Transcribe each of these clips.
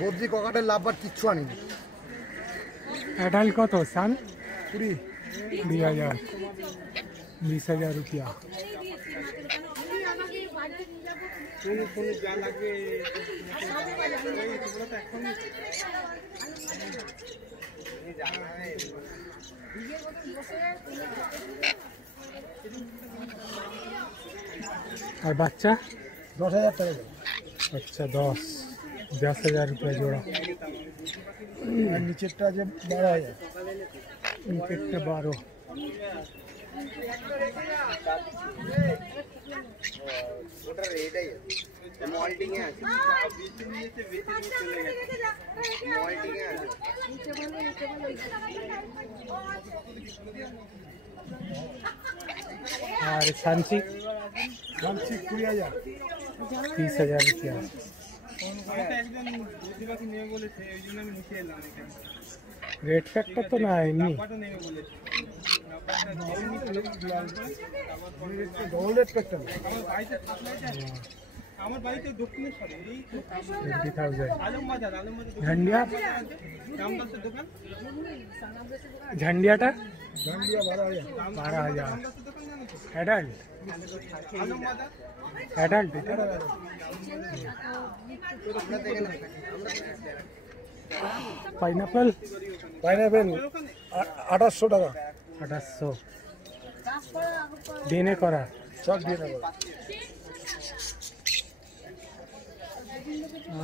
বদ্রি ককাটের লাভবার কিচ্ছু আনিনি। অ্যাডাল্ট কত সান? 20,000 20,000 रुपया। और बच्चा 10,000 টাকা। अच्छा 10,000 रुपया जोड़ा। আর নিচেরটা যে 12,000। নিচেরটা 12। ওটা রেডাই আছে, মল্টিং এ আছে, মল্টিং এ আছে। और सांची 20,000। 30,000 रुपया। रेट फैक्टर तो ना है नहीं। झंडिया झंडियाटा 12,000 एडल्ट एडल्ट पाइनएप्पल 2800 টাকা। 2800 ডিএনএ করা সব দিয়ে দেবো।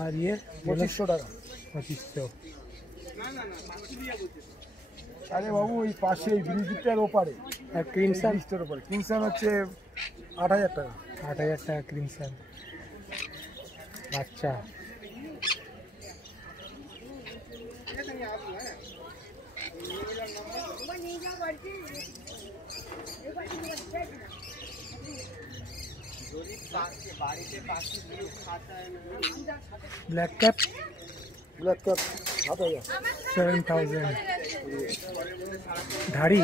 আর ये 2500 টাকা। 2500। আরে বাবু ওই পাশে ব্রিজটার ওপারে আর ক্রিমসন ব্রিজটার ওপারে ক্রিমসন হচ্ছে 8,000 টাকা। 8,000 টাকা ক্রিমসন বাচ্চা। Black cap 7,000। 7,000। धारी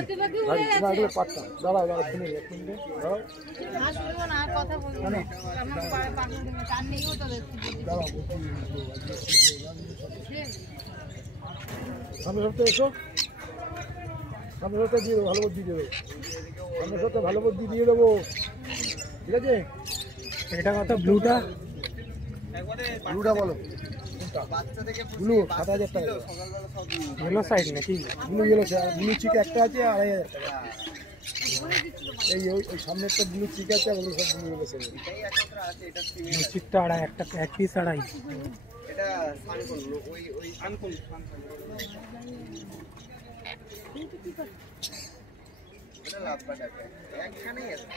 পাট্টা দাঁড়াও শুনে এক মিনিট দাঁড়াও। সামনের সপ্তাহে এসো, সামনের সপ্তাহে দিয়ে দেবো, ভালো বুদ্ধি দিয়ে দেবো, সামনের সপ্তাহে ভালো বুদ্ধি দিয়ে দেবো, ঠিক আছে? এটা কত? ব্লুটা ব্লুটা বলো। ব্লু 7,000 টাকা। ইয়েলো সাইড নাকি? ব্লু ব্লু চিক একটা আছে 2,500 টাকা। এই ওই সামনে একটা ব্লু চিক আছে, আর ওগুলো সব ব্লু গেছে। ব্লু চিকটা আড়াই, একটা এক পিস আড়াই। এটা সানকোন, ওই সানকোন এটা লাভবাট আছে, একখানেই আছে।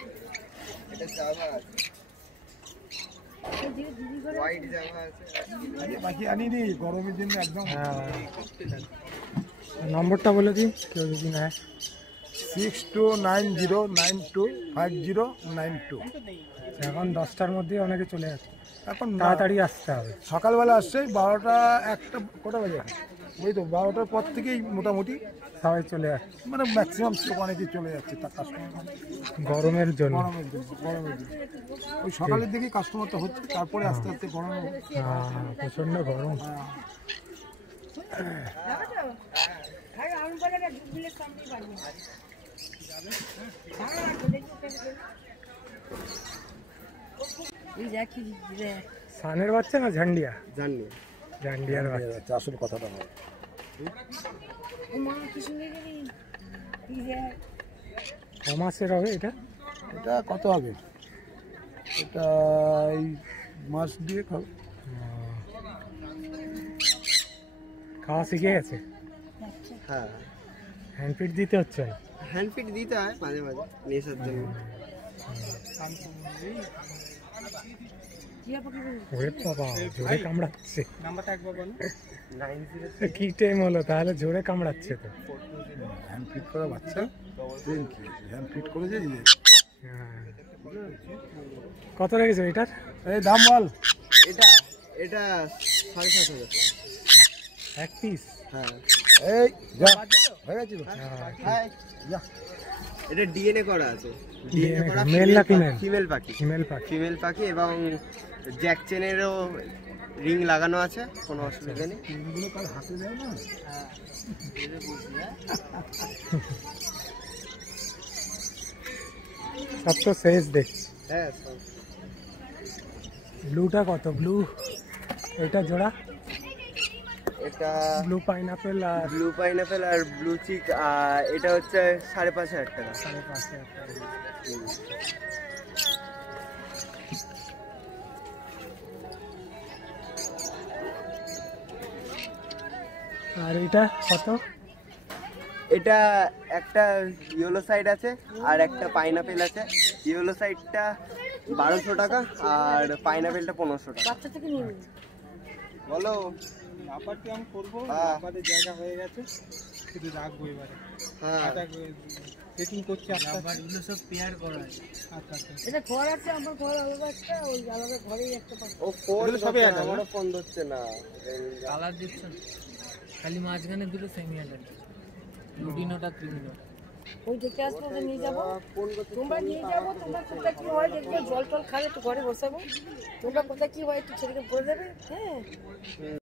এটা জাভা আছে, হোয়াইট জাভা আছে। বাকি আনিনি, গরমের জন্য একদম। নম্বরটা বলে দিন কেউ যদি নেয়। 6290925092। এখন 10টার মধ্যে অনেকে চলে যাচ্ছে, এখন তাড়াতাড়ি আসতে হবে। সকালবেলা আসছে 12টা 1টা, কটা বাজে এখন? ওই তো 12টার পর থেকেই মোটামুটি সবাই চলে যাচ্ছে, মানে ম্যাক্সিমাম অনেকেই চলে যাচ্ছে তার কাস্টমার। গরমের জন্য। গরমের জন্য ওই সকালের দিকেই কাস্টমারটা হচ্ছে, তারপরে আস্তে আস্তে গরমে। প্রচন্ড গরম। সানের বাচ্চা না ঝান্ডিয়া? ঝান্ডিয়ার বাচ্চা। আসলে কথাটা বল। ক মাসের হবে এটা? এটা কত হবে? এটা এই মাস দিয়ে খাবে। খাওয়া শিখে গেছে? হ্যাঁ, হ্যান্ড ফিড দিতে হচ্ছে না? হ্যান্ড ফিড দিতে হয় মাঝে মাঝে নেশার জন্য। ওরে বাবা, জোরে কামড়াচ্ছে। কি টাইম হলো তাহলে? জোরে কামড়াচ্ছে তো। হ্যান্ড ফিট করা বাচ্চা, হ্যান্ড ফিট করে যে কত রেখেছো এটার? এই দাম বল। এটা 7,500। এক পিস? হ্যাঁ। এই যা হয়ে গেছে তো। যা, এটা ডিএনএ করা আছে। ডিএনএ করা মেল না ফিমেল? ফিমেল পাখি, ফিমেল পাখি। ফিমেল পাখি এবং জ্যাক চেনেরও রিং লাগানো আছে, কোনো অসুবিধা নেই। এগুলো কার হাতে দেয় না? সব তো শেষ দেখছি। হ্যাঁ সব। ব্লুটা কত? ব্লু এটা জোড়া, এটা ব্লু পাইনাপেল আর ব্লু পাইনাপেল আর ব্লু চিক, এটা হচ্ছে 5,500 টাকা। 5,500 টাকা। আর এটা কত? এটা একটা ইয়েলো সাইড আছে আর একটা পাইনাপেল আছে। ইয়েলো সাইডটা 1200 টাকা আর পাইনাপেলটা 1500 টাকা। বাচ্চা থেকে নিয়ে নিন। বলো। ব্যাপারটি আমি করবো, হ্যাঁ। আমাদের জায়গা হয়ে গেছে, শুধু রাখবো এবারে। হ্যাঁ সেটিং করছি আস্তে আস্তে। এগুলো সব পেয়ার করা আছে। আচ্ছা আচ্ছা। এটা ঘর আছে, আমার ঘর আলাদা একটা, ওই আলাদা ঘরেই একটা পাচ্ছি। ও ফোন এগুলো সবই আলাদা, আমারও ফোন ধরছে না। কালার দিচ্ছ না, খালি মাঝখানে দুটো সেমি আলাদা, লুডিনোটা ক্রিমিনো। ওই দেখে আসবো, ওদের নিয়ে যাবো, তোমরা নিয়ে যাবো। তোমরা কোথায় কি হয় দেখবে, জল টল খাবে একটু ঘরে বসাবো। তোমরা কোথায় কি হয় একটু ছেলেকে বলে দেবে। হ্যাঁ